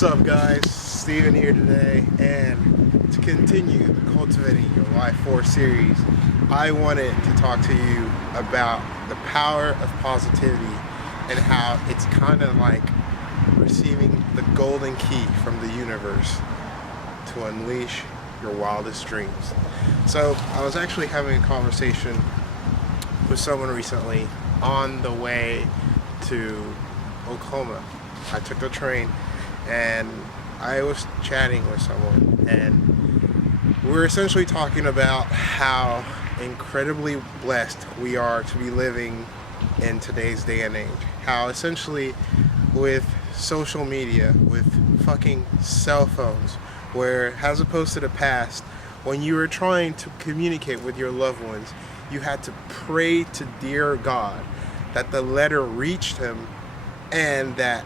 What's up, guys? Steven here today, and to continue the Cultivating Your Life Force series, I wanted to talk to you about the power of positivity and how it's kind of like receiving the golden key from the universe to unleash your wildest dreams. So I was actually having a conversation with someone recently on the way to Oklahoma. I took the train and I was chatting with someone, and we were essentially talking about how incredibly blessed we are to be living in today's day and age. How essentially with social media, with fucking cell phones, where as opposed to the past, when you were trying to communicate with your loved ones, you had to pray to dear God that the letter reached him and that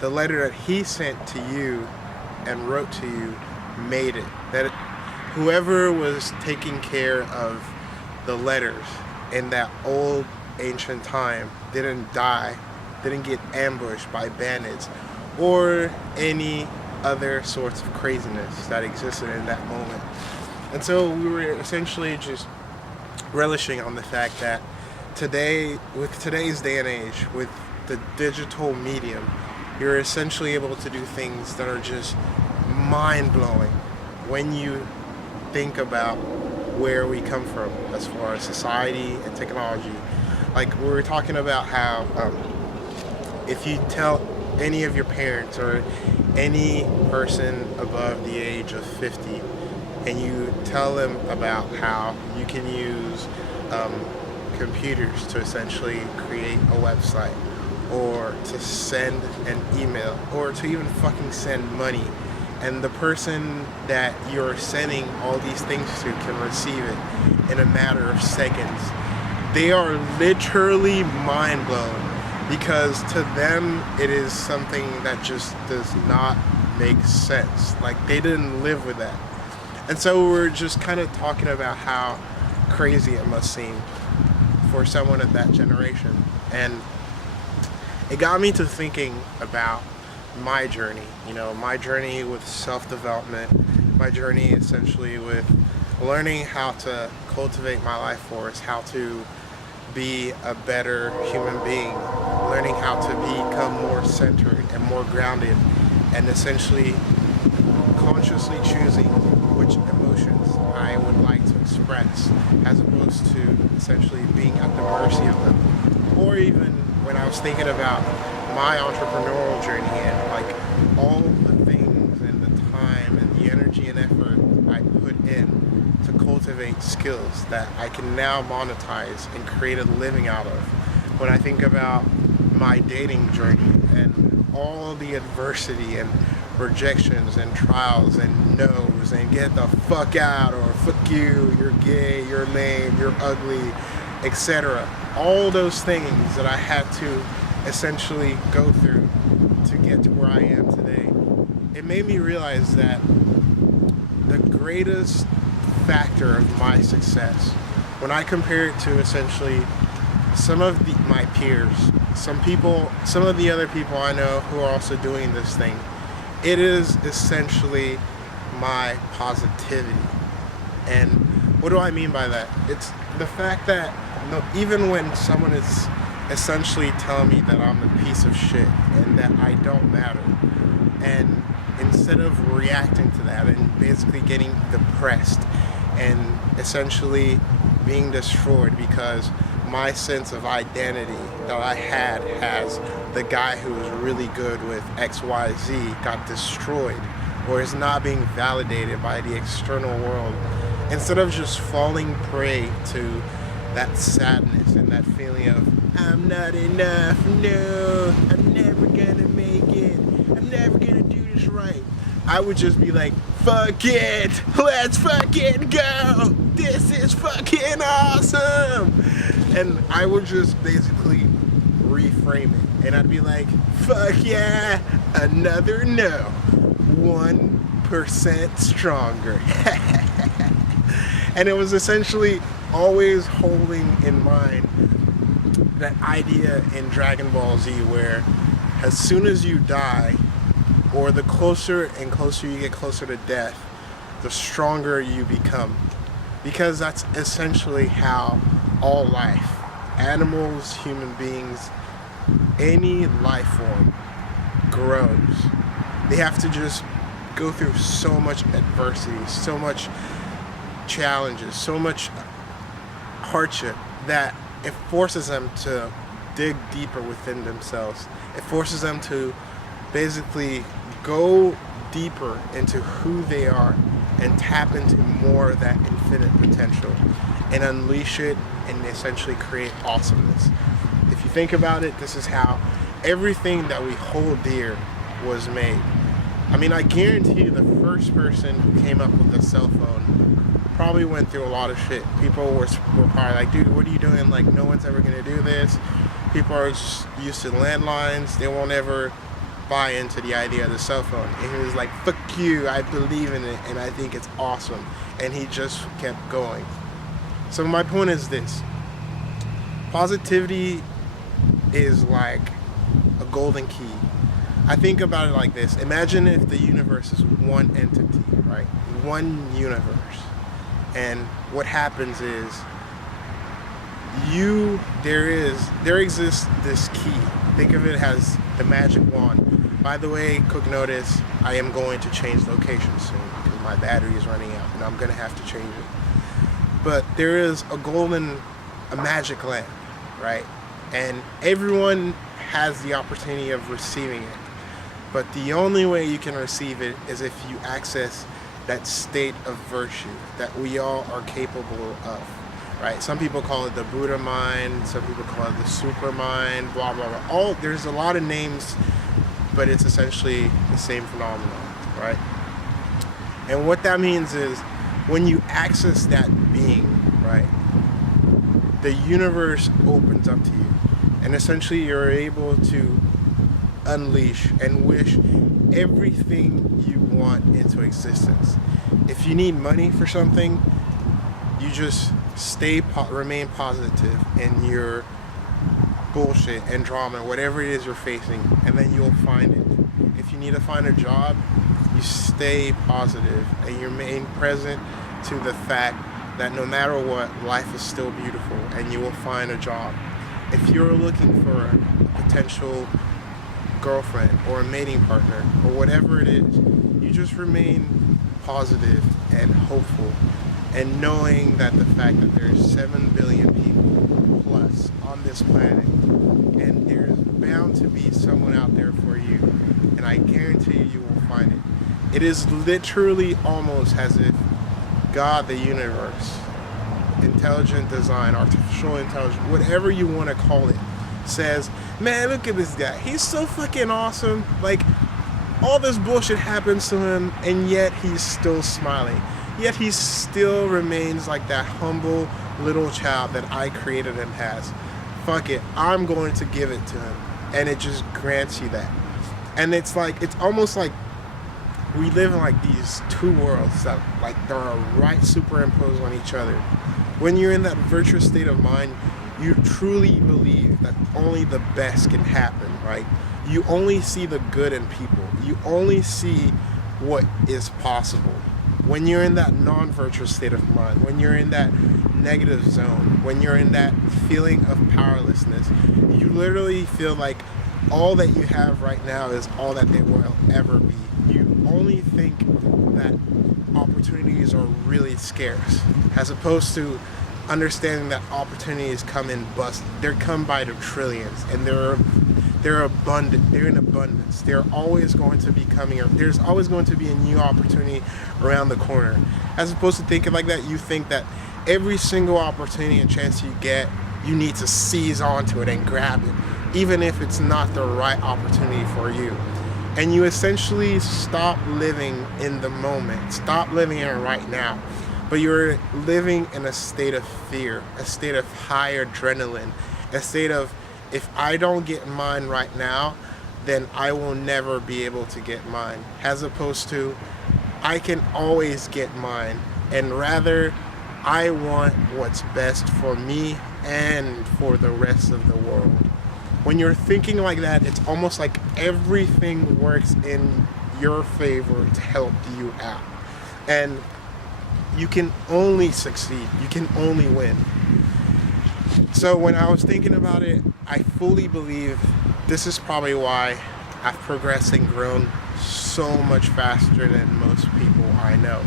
the letter that he sent to you and wrote to you made it. That whoever was taking care of the letters in that old ancient time didn't die, didn't get ambushed by bandits or any other sorts of craziness that existed in that moment. And so we were essentially just relishing on the fact that today, with today's day and age, with the digital medium, you're essentially able to do things that are just mind-blowing when you think about where we come from as far as society and technology. Like we were talking about how if you tell any of your parents or any person above the age of 50 and you tell them about how you can use computers to essentially create a website, or to send an email, or to even fucking send money, and the person that you're sending all these things to can receive it in a matter of seconds, they are literally mind blown, because to them it is something that just does not make sense. Like they didn't live with that. And so we're just kind of talking about how crazy it must seem for someone of that generation. And it got me to thinking about my journey, my journey with self-development, my journey essentially with learning how to cultivate my life force, how to be a better human being, learning how to become more centered and more grounded, and essentially consciously choosing which emotions I would like to express, as opposed to essentially being at the mercy of them. Or even when I was thinking about my entrepreneurial journey and like all the things and the time and the energy and effort I put in to cultivate skills that I can now monetize and create a living out of. When I think about my dating journey and all the adversity and rejections and trials and no's and get the fuck out, or fuck you, you're gay, you're lame, you're ugly, etc. All those things that I had to essentially go through to get to where I am today, it made me realize that the greatest factor of my success, when I compare it to essentially some of my peers, some of the other people I know who are also doing this thing, it is essentially my positivity. And what do I mean by that? It's the fact that even when someone is essentially telling me that I'm a piece of shit and that I don't matter, and instead of reacting to that and basically getting depressed and essentially being destroyed because my sense of identity that I had as the guy who was really good with XYZ got destroyed, or is not being validated by the external world, instead of just falling prey to that sadness and that feeling of I'm not enough, no, I'm never gonna make it, I'm never gonna do this right, I would just be like, fuck it, let's fucking go, this is fucking awesome. And I would just basically reframe it, and I'd be like, fuck yeah, another no, 1% stronger. And it was essentially always holding in mind that idea in Dragon Ball Z where as soon as you die, or the closer and closer you get closer to death, the stronger you become. Because that's essentially how all life, animals, human beings, any life form grows. They have to just go through so much adversity, so much challenges, so much hardship that it forces them to dig deeper within themselves. It forces them to basically go deeper into who they are and tap into more of that infinite potential and unleash it and essentially create awesomeness. If you think about it, this is how everything that we hold dear was made. I mean, I guarantee you the first person who came up with a cell phone probably went through a lot of shit. People were probably like, dude, what are you doing? Like, no one's ever gonna do this. People are just used to landlines. They won't ever buy into the idea of the cell phone. And he was like, fuck you, I believe in it and I think it's awesome. And he just kept going. So my point is this. Positivity is like a golden key. I think about it like this. Imagine if the universe is one entity, right? One universe. And what happens is there exists this key. Think of it as the magic wand. By the way, quick notice, I am going to change location soon because my battery is running out and I'm going to have to change it. But there is a magic lamp, right? And everyone has the opportunity of receiving it. But the only way you can receive it is if you access that state of virtue that we all are capable of, right? Some people call it the Buddha mind, some people call it the super mind, blah, blah, blah. There's a lot of names, but it's essentially the same phenomenon, right? And what that means is when you access that being, right, the universe opens up to you. And essentially you're able to unleash and wish everything you want into existence. If you need money for something, you just remain positive in your bullshit and drama, whatever it is you're facing, and then you'll find it. If you need to find a job, you stay positive and you remain present to the fact that no matter what, life is still beautiful and you will find a job. If you're looking for a potential girlfriend or a mating partner or whatever it is, you just remain positive and hopeful and knowing that the fact that there's 7 billion people plus on this planet and there's bound to be someone out there for you, and I guarantee you will find it. It is literally almost as if God, the universe, intelligent design, artificial intelligence, whatever you want to call it, says, man, look at this guy. He's so fucking awesome. Like, all this bullshit happens to him, and yet he's still smiling. Yet he still remains like that humble little child that I created him as. Fuck it, I'm going to give it to him. And it just grants you that. And it's almost like we live in like these two worlds that like they're right superimposed on each other. When you're in that virtuous state of mind, you truly believe that only the best can happen, right? You only see the good in people. You only see what is possible. When you're in that non-virtuous state of mind, when you're in that negative zone, when you're in that feeling of powerlessness, you literally feel like all that you have right now is all that they will ever be. You only think that opportunities are really scarce, as opposed to understanding that opportunities come in they come by the trillions, and they're abundant. They're in abundance. They're always going to be coming. There's always going to be a new opportunity around the corner. As opposed to thinking like that, you think that every single opportunity and chance you get, you need to seize onto it and grab it, even if it's not the right opportunity for you. And you essentially stop living in the moment. Stop living in it right now. But you're living in a state of fear, a state of high adrenaline, a state of, if I don't get mine right now, then I will never be able to get mine. As opposed to, I can always get mine. And rather, I want what's best for me and for the rest of the world. When you're thinking like that, it's almost like everything works in your favor to help you out. And you can only succeed. You can only win. So when I was thinking about it, I fully believe this is probably why I've progressed and grown so much faster than most people I know.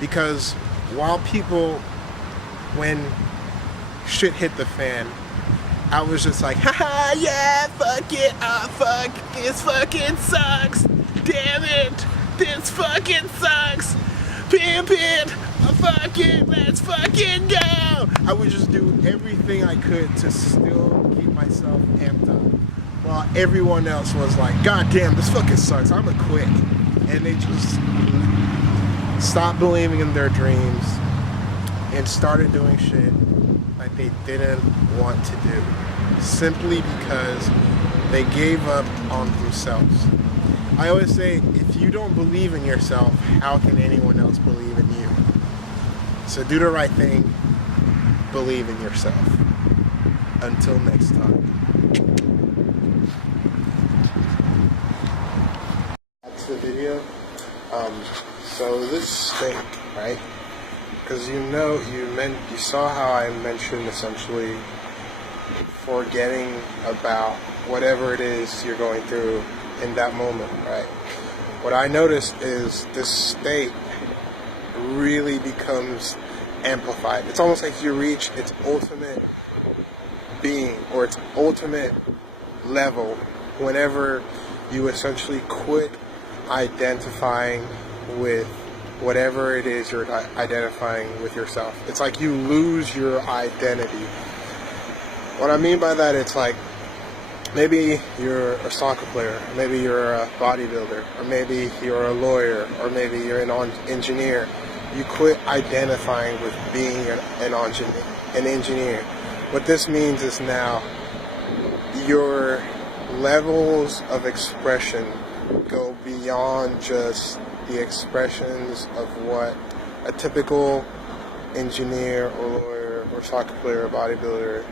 Because while people, when shit hit the fan, I was just like, haha, yeah, fuck it, fuck, this fucking sucks, damn it, this fucking sucks, pimp it, fuck it, let's fucking go. I would just do everything I could to still keep myself amped up, while everyone else was like, god damn, this fucking sucks, I'ma quit. And they just stopped believing in their dreams and started doing shit like they didn't want to do, simply because they gave up on themselves. I always say, if you don't believe in yourself, how can anyone else believe in you? So do the right thing, believe in yourself. Until next time. That's the video. So this steak, right? Because you saw how I mentioned essentially forgetting about whatever it is you're going through in that moment, right? What I noticed is this state really becomes amplified. It's almost like you reach its ultimate being or its ultimate level whenever you essentially quit identifying with whatever it is you're identifying with yourself. It's like you lose your identity. What I mean by that, it's like maybe you're a soccer player, or maybe you're a bodybuilder, or maybe you're a lawyer, or maybe you're an engineer. You quit identifying with being an engineer. What this means is now your levels of expression go beyond just the expressions of what a typical engineer or lawyer or soccer player or bodybuilder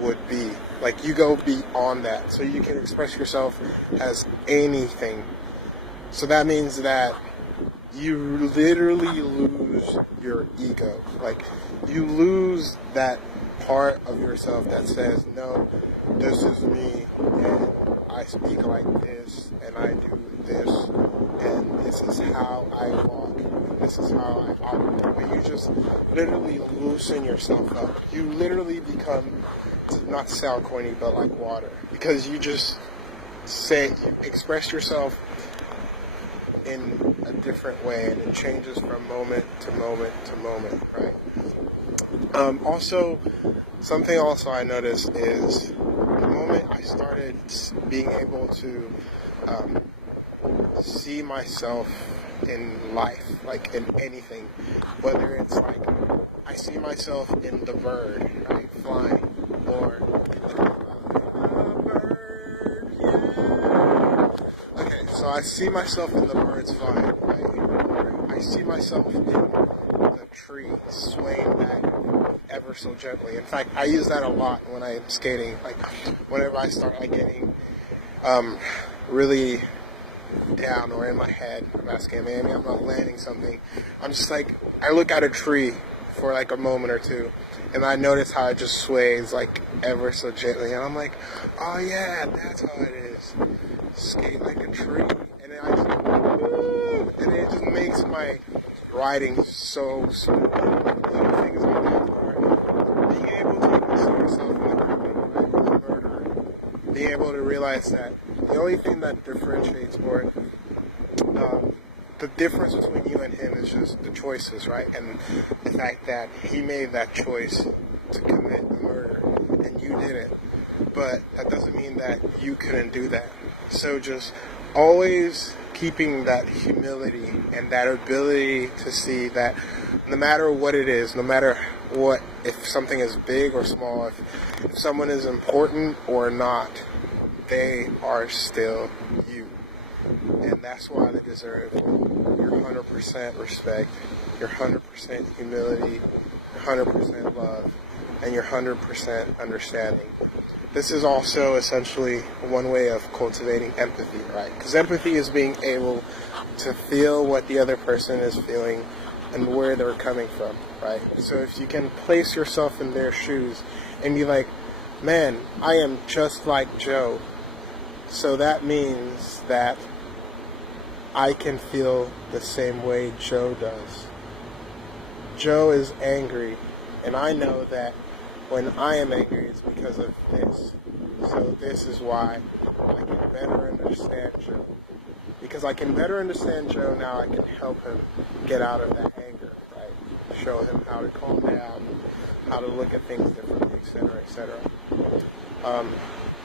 would be. Like, you go beyond that, so you can express yourself as anything. So that means that you literally lose your ego. Like, you lose that part of yourself that says, no, this is me, and I speak like this, and I do this, and this is how I walk, and this is how I operate. But you just literally loosen yourself up. You literally become, to not sound corny, but like water. Because you just express yourself in a different way, and it changes from moment to moment to moment, right? Also, something also I noticed is the moment I started being able to see myself in life, like in anything, whether it's like I see myself in the bird, right, flying, or bird, yeah. Okay, so I see myself in the birds flying, right, or I see myself in the tree swaying back ever so gently. In fact, I use that a lot when I'm skating. Like, whenever I start getting really down or in my head, I'm asking, man, I'm not landing something. I'm just like, I look at a tree for like a moment or two, and I notice how it just sways like ever so gently, and I'm like, oh yeah, that's how it is. Skate like a tree, and then I just, woo, and it just makes my riding so smooth. Little things like that are being able to even see yourself in the criminal, right, with a murderer. Being able to realize that the only thing that differentiates, or the difference between you and him, is just the choices, right? And the fact that he made that choice to commit a murder and you didn't. But that doesn't mean that you couldn't do that. So just always keeping that humility and that ability to see that no matter what it is, no matter what, if something is big or small, if someone is important or not, they are still you. And that's why they deserve your 100% respect, your 100% humility, your 100% love, and your 100% understanding. this is also essentially one way of cultivating empathy, right? Because empathy is being able to feel what the other person is feeling and where they're coming from, right? So if you can place yourself in their shoes and be like, man, I am just like Joe, so that means that I can feel the same way Joe does. Joe is angry, and I know that when I am angry, it's because of this. So this is why I can better understand Joe. Because I can better understand Joe, now I can help him get out of that anger, right? Show him how to calm down, how to look at things differently, etc., etc.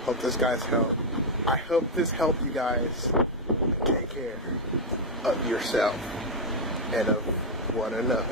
Hope this guys help. I hope this helped you guys take care of yourself and of one another.